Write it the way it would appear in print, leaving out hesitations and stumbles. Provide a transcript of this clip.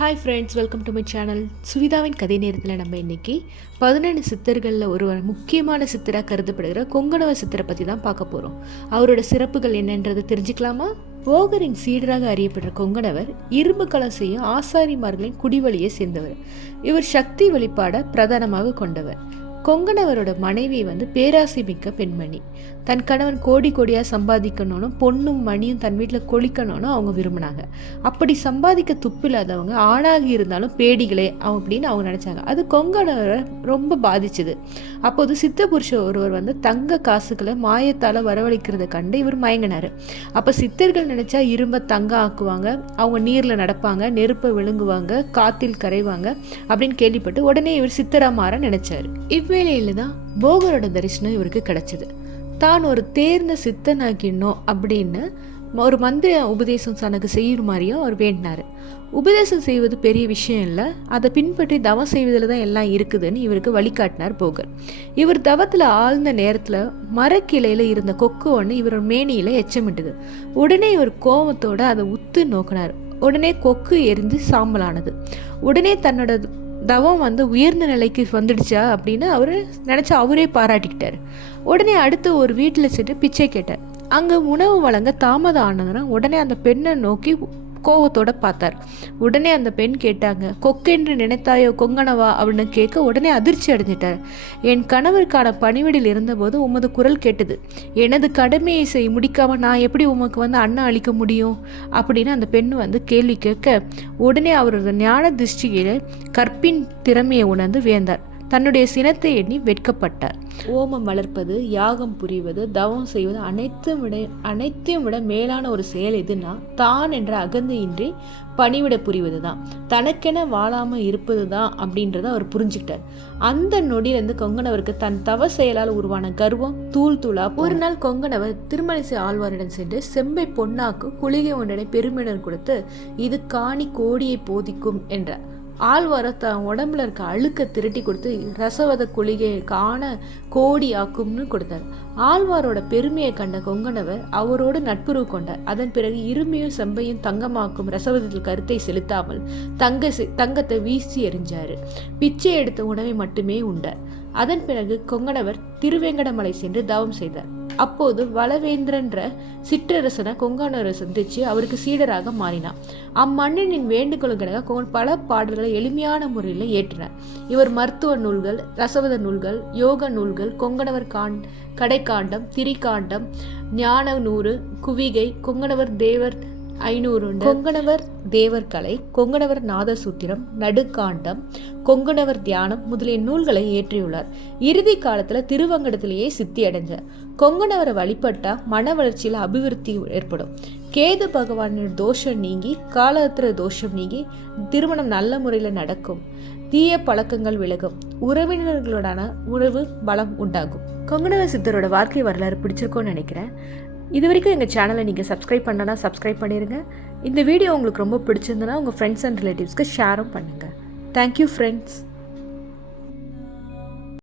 Hi friends, welcome to my channel. சுவிதாவின் கதை நேரத்தில் நம்ம இன்றைக்கி 17 சித்தர்களில் ஒரு முக்கியமான சித்தராக கருதப்படுகிற கொங்கணவ சித்தரை பற்றி தான் பார்க்க போகிறோம். அவரோட சிறப்புகள் என்னன்றதை தெரிஞ்சுக்கலாமா? போகரின் சீடராக அறியப்படுற கொங்கணவர் இரும்பு கலம் செய்யும் ஆசாரிமார்களின் குடிவழியை சேர்ந்தவர். இவர் சக்தி வெளிப்பாட பிரதானமாக கொண்டவர். கொங்கணவரோட மனைவி பேராசை மிக்க பெண்மணி. தன் கணவன் கோடி கோடியாக சம்பாதிக்கணும்னு பொண்ணும் மணியும் தன் வீட்டில் கொளிக்கணும்னு அவங்க விரும்பினாங்க. அப்படி சம்பாதிக்க துப்பில்லாதவங்க ஆணாகி இருந்தாலும் பேடிகளே அப்படின்னு அவங்க நினச்சாங்க. அது கொங்கணவரை ரொம்ப பாதிச்சுது. அப்போது சித்த புருஷ ஒருவர் தங்க காசுகளை மாயத்தால் வரவழைக்கிறத கண்டு இவர் மயங்கினார். அப்போ சித்தர்கள் நினச்சா இரும்பை தங்க ஆக்குவாங்க, அவங்க நீரில் நடப்பாங்க, நெருப்பை விழுங்குவாங்க, காத்தில் கரைவாங்க அப்படின்னு கேள்விப்பட்டு உடனே இவர் சித்தரா மாற நினைச்சாரு. இவ்வேளையில தான் போகரோட தரிசனம் இவருக்கு கிடைச்சது. தான் ஒரு தேர்ந்த சித்தனாகினோம் அப்படின்னு ஒரு மந்திர உபதேசம் தனக்கு செய்கிற மாதிரியும் அவர் வேண்டினார். உபதேசம் செய்வது பெரிய விஷயம் இல்லை, அதை பின்பற்றி தவம் செய்வதில் தான் எல்லாம் இருக்குதுன்னு இவருக்கு வழிகாட்டினார் போகர். இவர் தவத்தில் ஆழ்ந்த நேரத்தில் மரக்கிளையில் இருந்த கொக்கு ஒன்று இவரோட மேனியில் எச்சமிட்டுது. உடனே இவர் கோபத்தோடு அதை உத்து நோக்கினார். உடனே கொக்கு எரிந்து சாம்பலானது. உடனே தன்னோட தவம் உயர்ந்த நிலைக்கு வந்துடுச்சா அப்படின்னு அவர் நினச்சா அவரே பாராட்டிக்கிட்டார். உடனே அடுத்து ஒரு வீட்டில் சென்று பிச்சை கேட்டார். அங்கே உணவு வழங்க தாமதம் ஆனதுன்னா உடனே அந்த பெண்ணை நோக்கி கோவத்தோட பார்த்தார். உடனே அந்த பெண் கேட்டாங்க, கொக்கென்று நினைத்தாயோ கொங்கணவா அப்படின்னு கேட்க உடனே அதிர்ச்சி அடைஞ்சிட்டார். என் கணவருக்கான பணிவிடையில் இருந்தபோது உமது குரல் கேட்டது. எனது கடமையை முடிக்காம நான் எப்படி உமக்கு அன்னம் அளிக்க முடியும் அப்படின்னு அந்த பெண் கேள்வி கேட்க உடனே அவரது ஞான திருஷ்டியில கற்பின் திறமையை உணர்ந்து வியந்தார். தன்னுடைய சினத்தை எண்ணி வெட்கப்பட்டார். ஓமம் வளர்ப்பது, யாகம் புரிவது, தவம் செய்வது அனைத்தையும் விட மேலான ஒரு செயல் எதுனா தான் என்ற அகந்தையின்றி பணிவிட புரிவது தான், தனக்கென வாழாமல் இருப்பது தான் அப்படின்றத அவர் புரிஞ்சுக்கிட்டார். அந்த நொடியிலிருந்து கொங்கணவருக்கு தன் தவ செயலால் உருவான கர்வம் தூள் தூளா. ஒரு நாள் கொங்கணவர் திருமலிசை ஆழ்வாரிடம் சென்று செம்பை பொன்னாக்கு குளிகை ஒன்றனை பெருமினர் கொடுத்து இது காணி கோடியை போதிக்கும் என்றார். ஆழ்வாரை தன் உடம்புல இருக்க அழுக்க திருட்டி கொடுத்து ரசவத குளிகையை காண கோடி ஆக்கும்னு கொடுத்தார். ஆழ்வாரோட பெருமையை கண்ட கொங்கணவர் அவரோடு நட்புறவு கொண்டார். அதன் பிறகு இருமையும் செம்பையும் தங்கமாக்கும் ரசவதத்தில் கருத்தை செலுத்தாமல் தங்கத்தை வீசி எறிஞ்சாரு. பிச்சை எடுத்த உணவை மட்டுமே உண்டார். அதன் பிறகு கொங்கணவர் திருவேங்கடமலை சென்று தவம் செய்தார். அப்போது வளவேந்திரன்ற சிற்றரசனை கொங்கணவரை சந்திச்சு அவருக்கு சீடராக மாறினார். அம்மன்னனின் வேண்டுகோளுக்காக பல பாடல்களை எளிமையான முறையில் ஏற்றினார். இவர் மருத்துவ நூல்கள், ரசவத நூல்கள், யோக நூல்கள், கொங்கணவர் கடைக்காண்டம், திரிகாண்டம், ஞான நூறு, குவிகை, கொங்கணவர் தேவர் 500, கொங்கணவர் தேவர் கலை, கொங்கணவர் நாதசூத்திரம், நடுக்காண்டம், கொங்கணவர் தியானம் முதலிய நூல்களை இயற்றியுள்ளார். இறுதி காலத்துல திருவங்கடத்திலேயே சித்தி அடைஞ்சார். கொங்கணவரை வழிபட்டா மன வளர்ச்சியில் அபிவிருத்தி ஏற்படும். கேது பகவானின் தோஷம் நீங்கி, காலத்திர தோஷம் நீங்கி, திருமணம் நல்ல முறையில் நடக்கும், தீய பழக்கங்கள் விலகும், உறவினர்களுடான உறவு பலம் உண்டாகும். கொங்கணவ சித்தரோட வாழ்க்கை வரலாறு பிடிச்சிருக்கோன்னு நினைக்கிறேன். இது வரைக்கும் எங்கள் சேனலை நீங்கள் சப்ஸ்கிரைப் பண்ணனா சப்ஸ்கிரைப் பண்ணிடுங்க. இந்த வீடியோ உங்களுக்கு ரொம்ப பிடிச்சிருந்தனா உங்கள் ஃப்ரெண்ட்ஸ் அண்ட் ரிலேட்டிவ்ஸ்க்கு ஷேரும் பண்ணுங்கள். Thank you friends.